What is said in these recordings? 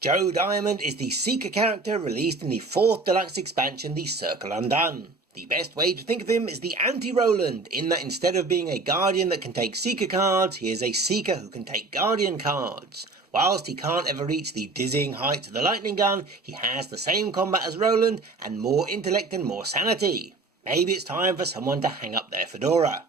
Joe Diamond is the Seeker character released in the 4th Deluxe expansion, the Circle Undone. The best way to think of him is the anti-Roland, in that instead of being a Guardian that can take Seeker cards, he is a Seeker who can take Guardian cards. Whilst he can't ever reach the dizzying heights of the Lightning Gun, he has the same combat as Roland and more intellect and more sanity. Maybe it's time for someone to hang up their fedora.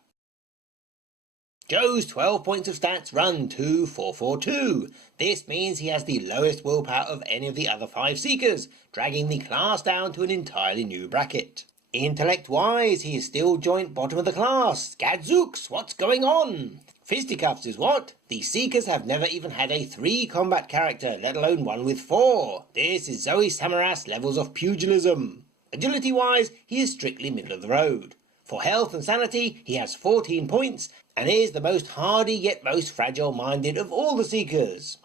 Joe's 12 points of stats run 2-4-4-2. This means he has the lowest willpower of any of the other 5 Seekers, dragging the class down to an entirely new bracket. Intellect-wise, he is still joint bottom of the class. Gadzooks, what's going on? Fisticuffs is what? The Seekers have never even had a 3 combat character, let alone one with 4. This is Zoe Samaras levels of pugilism. Agility-wise, he is strictly middle of the road. For health and sanity, he has 14 points, and is the most hardy yet most fragile-minded of all the Seekers.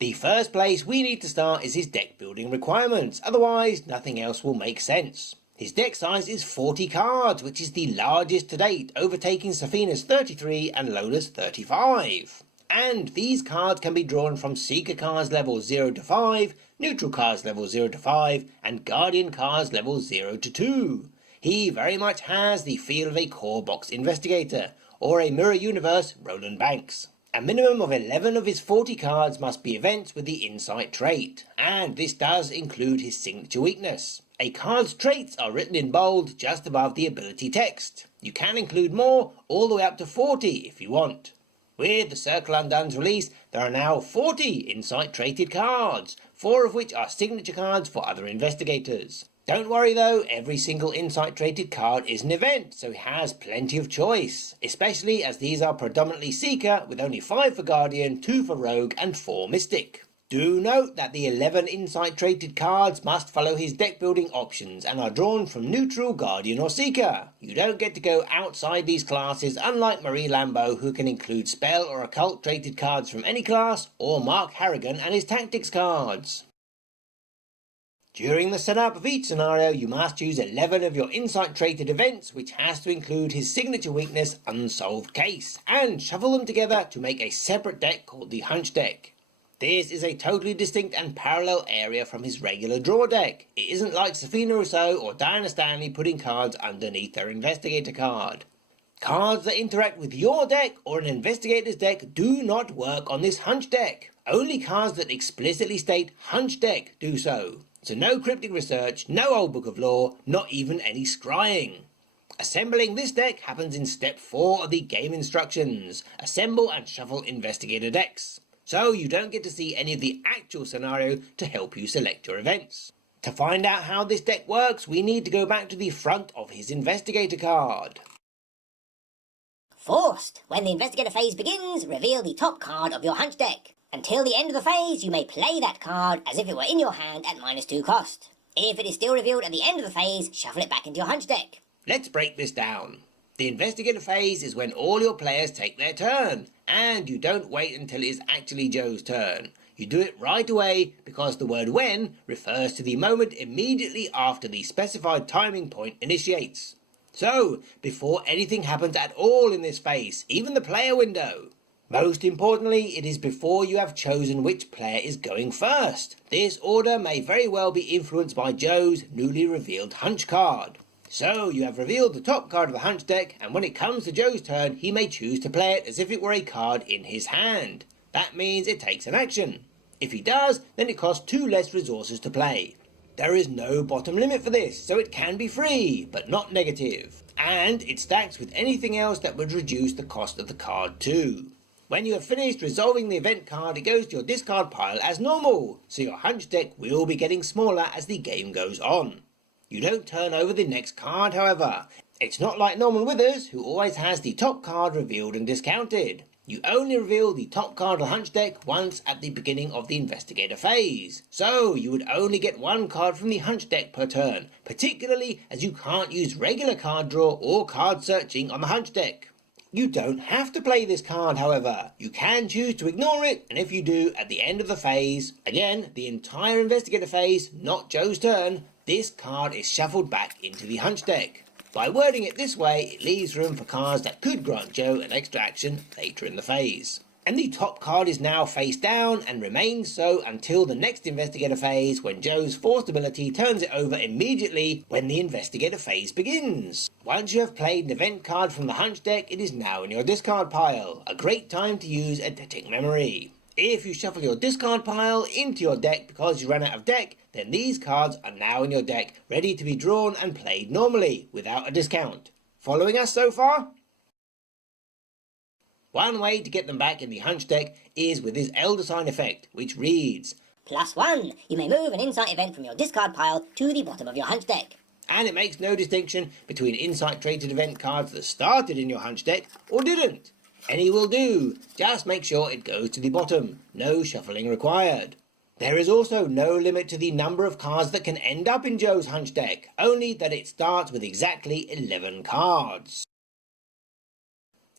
The first place we need to start is his deck building requirements, otherwise nothing else will make sense. His deck size is 40 cards, which is the largest to date, overtaking Safina's 33 and Lola's 35. And these cards can be drawn from Seeker cards level 0 to 5, Neutral cards level 0 to 5, and Guardian cards level 0 to 2. He very much has the feel of a core box Investigator, or a mirror universe Roland Banks. A minimum of 11 of his 40 cards must be events with the Insight trait, and this does include his signature weakness. A card's traits are written in bold just above the ability text. You can include more, all the way up to 40 if you want. With the Circle Undone's release, there are now 40 Insight traded cards, 4 of which are signature cards for other Investigators. Don't worry though, every single Insight traded card is an event, so he has plenty of choice, especially as these are predominantly Seeker, with only 5 for Guardian, 2 for Rogue and 4 Mystic. Do note that the 11 Insight traded cards must follow his deck building options and are drawn from Neutral, Guardian or Seeker. You don't get to go outside these classes, unlike Marie Lambeau, who can include Spell or Occult traded cards from any class, or Mark Harrigan and his Tactics cards. During the setup of each scenario, you must use 11 of your Insight traded events, which has to include his signature weakness Unsolved Case, and shuffle them together to make a separate deck called the Hunch deck. This is a totally distinct and parallel area from his regular draw deck. It isn't like Safina Rousseau or Diana Stanley putting cards underneath their Investigator card. Cards that interact with your deck or an Investigator's deck do not work on this Hunch deck. Only cards that explicitly state Hunch deck do so. So no cryptic research, no old book of lore, not even any scrying. Assembling this deck happens in step 4 of the game instructions. Assemble and shuffle Investigator decks. So you don't get to see any of the actual scenario to help you select your events. To find out how this deck works, we need to go back to the front of his Investigator card. Forced. When the Investigator phase begins, reveal the top card of your Hunch deck. Until the end of the phase, you may play that card as if it were in your hand at -2 cost. If it is still revealed at the end of the phase, shuffle it back into your Hunch deck. Let's break this down. The Investigator phase is when all your players take their turn, and you don't wait until it is actually Joe's turn. You do it right away because the word when refers to the moment immediately after the specified timing point initiates. So, before anything happens at all in this phase, even the player window. Most importantly, it is before you have chosen which player is going first. This order may very well be influenced by Joe's newly revealed Hunch card. So you have revealed the top card of the Hunch deck, and when it comes to Joe's turn, he may choose to play it as if it were a card in his hand. That means it takes an action. If he does, then it costs 2 less resources to play. There is no bottom limit for this, so it can be free, but not negative. And it stacks with anything else that would reduce the cost of the card too. When you have finished resolving the event card, it goes to your discard pile as normal, so your Hunch deck will be getting smaller as the game goes on. You don't turn over the next card, however. It's not like Norman Withers, who always has the top card revealed and discounted. You only reveal the top card of the Hunch deck once at the beginning of the Investigator phase. So you would only get 1 card from the Hunch deck per turn, particularly as you can't use regular card draw or card searching on the Hunch deck. You don't have to play this card, however. You can choose to ignore it, and if you do, at the end of the phase, again, the entire Investigator phase, not Joe's turn, this card is shuffled back into the Hunch deck. By wording it this way, it leaves room for cards that could grant Joe an extra action later in the phase. and the top card is now face down and remains so until the next Investigator phase, when Joe's forced ability turns it over immediately when the Investigator phase begins. Once you have played an event card from the hunch deck, it is now in your discard pile, a great time to use Eidetic Memory. If you shuffle your discard pile into your deck because you ran out of deck, then these cards are now in your deck, ready to be drawn and played normally, without a discount. Following us so far? One way to get them back in the hunch deck is with his Elder Sign effect, which reads, +1. You may move an insight event from your discard pile to the bottom of your hunch deck. And it makes no distinction between insight traded event cards that started in your hunch deck or didn't. Any will do, just make sure it goes to the bottom, no shuffling required. There is also no limit to the number of cards that can end up in Joe's hunch deck, only that it starts with exactly 11 cards.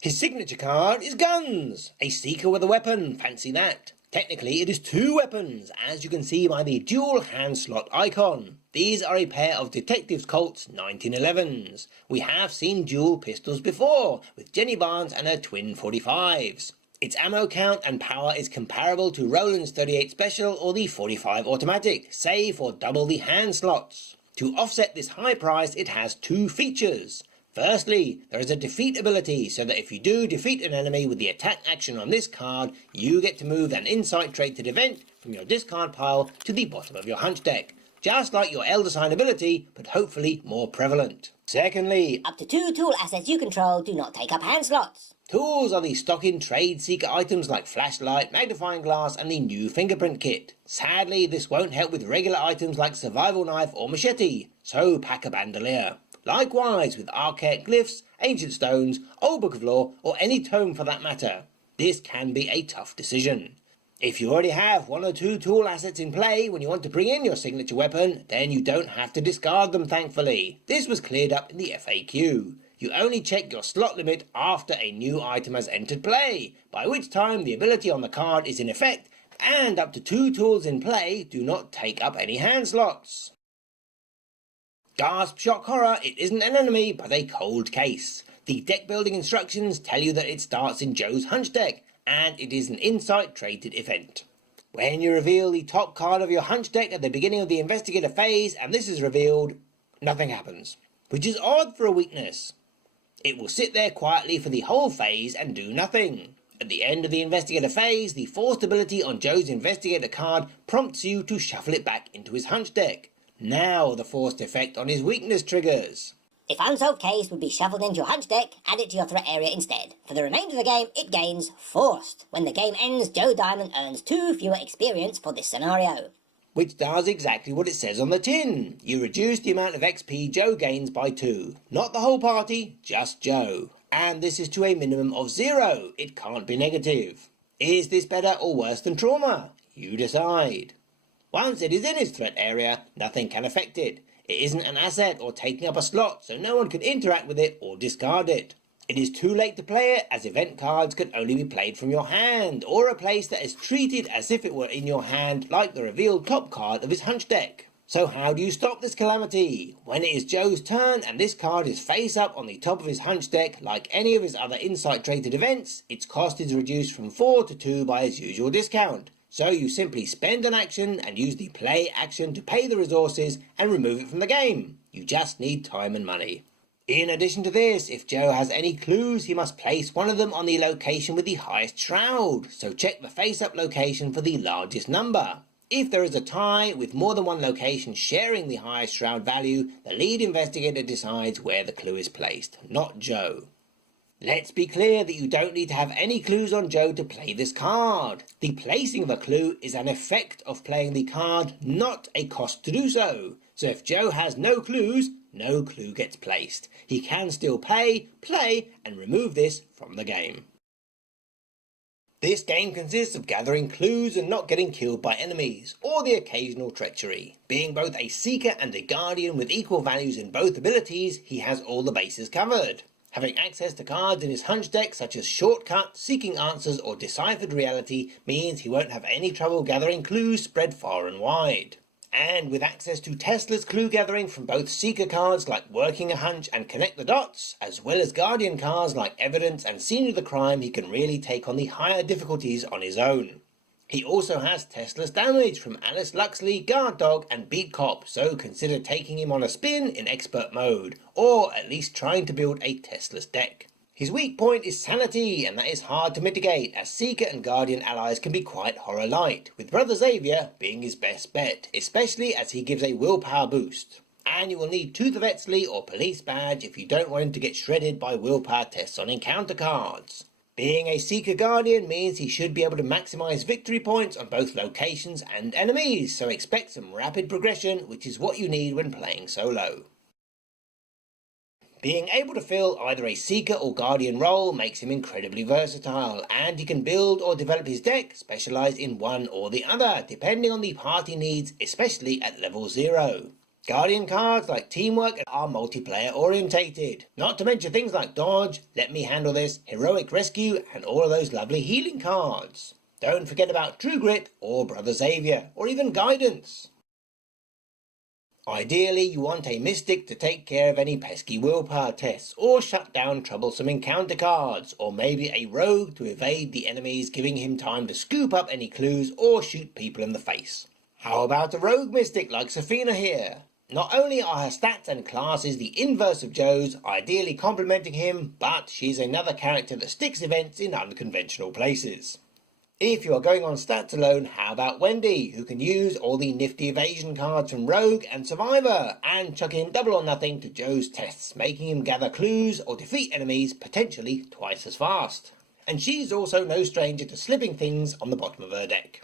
His signature card is Guns, a seeker with a weapon, fancy that. Technically it is 2 weapons, as you can see by the dual hand slot icon. These are a pair of Detectives Colts 1911s. We have seen dual pistols before, with Jenny Barnes and her twin 45s. Its ammo count and power is comparable to Roland's 38 Special or the 45 Automatic, save for double the hand slots. To offset this high price, it has 2 features. Firstly, there is a defeat ability, so that if you do defeat an enemy with the attack action on this card, you get to move an insight traded event from your discard pile to the bottom of your hunch deck. Just like your Elder Sign ability, but hopefully more prevalent. Secondly, up to 2 tool assets you control do not take up hand slots. Tools are the stock-in trade seeker items like flashlight, magnifying glass and the new fingerprint kit. Sadly, this won't help with regular items like survival knife or machete, so pack a bandolier. Likewise with archaic glyphs, ancient stones, old book of lore, or any tome for that matter. This can be a tough decision. If you already have 1 or 2 tool assets in play when you want to bring in your signature weapon, then you don't have to discard them, thankfully. This was cleared up in the FAQ. You only check your slot limit after a new item has entered play, by which time the ability on the card is in effect, and up to 2 tools in play do not take up any hand slots. Gasp, shock, horror, it isn't an enemy, but a cold case. The deck building instructions tell you that it starts in Joe's hunch deck, and it is an insight traded event. When you reveal the top card of your hunch deck at the beginning of the Investigator phase, and this is revealed, nothing happens, which is odd for a weakness. It will sit there quietly for the whole phase and do nothing. At the end of the Investigator phase, the forced ability on Joe's Investigator card prompts you to shuffle it back into his hunch deck. Now the forced effect on his weakness triggers. If Unsolved Case would be shuffled into your hunch deck, add it to your threat area instead. For the remainder of the game, it gains Forced. When the game ends, Joe Diamond earns 2 fewer experience for this scenario. Which does exactly what it says on the tin. You reduce the amount of XP Joe gains by 2. Not the whole party, just Joe. And this is to a minimum of 0. It can't be negative. Is this better or worse than Trauma? You decide. Once it is in his threat area, nothing can affect it. It isn't an asset or taking up a slot, so no one can interact with it or discard it. It is too late to play it, as event cards can only be played from your hand, or a place that is treated as if it were in your hand, like the revealed top card of his hunch deck. So how do you stop this calamity? When it is Joe's turn and this card is face up on the top of his hunch deck, like any of his other insight traded events, its cost is reduced from 4 to 2 by his usual discount. So you simply spend an action and use the play action to pay the resources and remove it from the game. You just need time and money. In addition to this, if Joe has any clues, he must place one of them on the location with the highest shroud, so check the face-up location for the largest number. If there is a tie with more than one location sharing the highest shroud value, the lead investigator decides where the clue is placed, not Joe. Let's be clear that you don't need to have any clues on Joe to play this card. The placing of a clue is an effect of playing the card, not a cost to do so. So if Joe has no clues, no clue gets placed. He can still pay, play, and remove this from the game. This game consists of gathering clues and not getting killed by enemies, or the occasional treachery. Being both a seeker and a guardian with equal values in both abilities, he has all the bases covered. Having access to cards in his hunch deck such as Shortcut, Seeking Answers or Deciphered Reality means he won't have any trouble gathering clues spread far and wide. And with access to Tesla's clue gathering from both Seeker cards like Working a Hunch and Connect the Dots, as well as Guardian cards like Evidence and Scene of the Crime, he can really take on the higher difficulties on his own. He also has Tesla's damage from Alice Luxley, Guard Dog and Beat Cop, so consider taking him on a spin in Expert mode, or at least trying to build a Tesla's deck. His weak point is Sanity, and that is hard to mitigate, as Seeker and Guardian allies can be quite horror light, with Brother Xavier being his best bet, especially as he gives a willpower boost. And you will need Tooth of Etzley or Police Badge if you don't want him to get shredded by willpower tests on encounter cards. Being a Seeker Guardian means he should be able to maximise victory points on both locations and enemies, so expect some rapid progression, which is what you need when playing solo. Being able to fill either a Seeker or Guardian role makes him incredibly versatile, and he can build or develop his deck, specialise in one or the other, depending on the party needs, especially at level 0. Guardian cards like Teamwork are multiplayer orientated, not to mention things like Dodge, Let Me Handle This, Heroic Rescue and all of those lovely healing cards. Don't forget about True Grit or Brother Xavier, or even Guidance. Ideally, you want a Mystic to take care of any pesky willpower tests, or shut down troublesome encounter cards, or maybe a Rogue to evade the enemies, giving him time to scoop up any clues or shoot people in the face. How about a Rogue Mystic like Safina here? Not only are her stats and classes the inverse of Joe's, ideally complementing him, but she's another character that sticks events in unconventional places. If you are going on stats alone, how about Wendy, who can use all the nifty evasion cards from Rogue and Survivor, and chuck in double or nothing to Joe's tests, making him gather clues or defeat enemies potentially twice as fast. And she's also no stranger to slipping things on the bottom of her deck.